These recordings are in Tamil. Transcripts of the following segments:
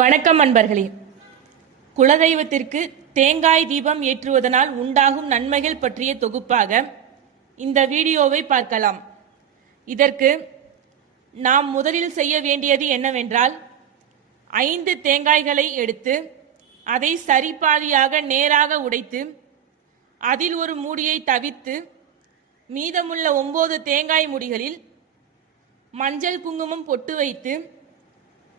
வணக்கம் அன்பர்களே. குலதெய்வத்திற்கு தேங்காய் தீபம் ஏற்றுவதனால் உண்டாகும் நன்மைகள் பற்றிய தொகுப்பாக இந்த வீடியோவை பார்க்கலாம். இதற்கு நாம் முதலில் செய்ய வேண்டியது என்னவென்றால் 5 தேங்காய்களை எடுத்து அதை சரிபாதியாக நேராக உடைத்து அதில் ஒரு மூடியை தவிர்த்து மீதமுள்ள 9 தேங்காய் மூடிகளில் மஞ்சள் குங்குமம் பொட்டு வைத்து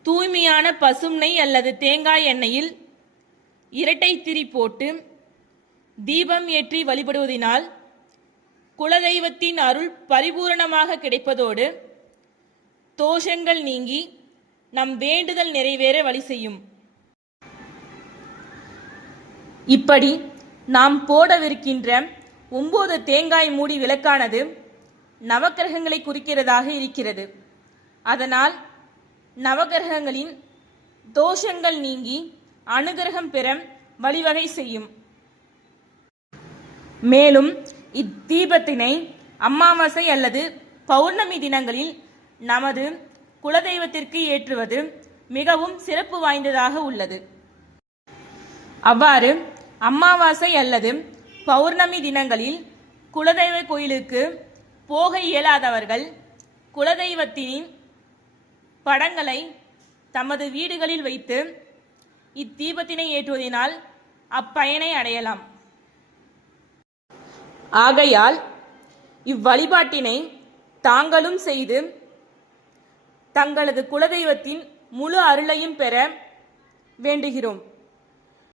தூய்மையான பசும் நெய் அல்லது தேங்காய் எண்ணெயில் இரட்டை திரி போட்டு தீபம் ஏற்றி வழிபடுவதினால் குலதெய்வத்தின் அருள் பரிபூரணமாக கிடைப்பதோடு தோஷங்கள் நீங்கி நம் வேண்டுதல் நிறைவேற வழி செய்யும். இப்படி நாம் போடவிருக்கின்ற 9 தேங்காய் மூடி விளக்கானது நவக்கிரகங்களை குறிக்கிறதாக இருக்கிறது. அதனால் நவகிரகங்களின் தோஷங்கள் நீங்கி அனுகிரகம் பெற வழிவகை செய்யும். மேலும் இத்தீபத்தினை அமாவாசை அல்லது பௌர்ணமி தினங்களில் நமது குலதெய்வத்திற்கு ஏற்றுவது மிகவும் சிறப்பு வாய்ந்ததாக உள்ளது. அவ்வாறு அமாவாசை அல்லது பௌர்ணமி தினங்களில் குலதெய்வ கோயிலுக்கு போக இயலாதவர்கள் குலதெய்வத்தின் படங்களை தமது வீடுகளில் வைத்து இத்தீபத்தினை ஏற்றுவதனால் அப்பயனை அடையலாம். ஆகையால் இவ்வழிபாட்டினை தாங்களும் செய்து தங்களது குலதெய்வத்தின் முழு அருளையும் பெற வேண்டுகிறோம்.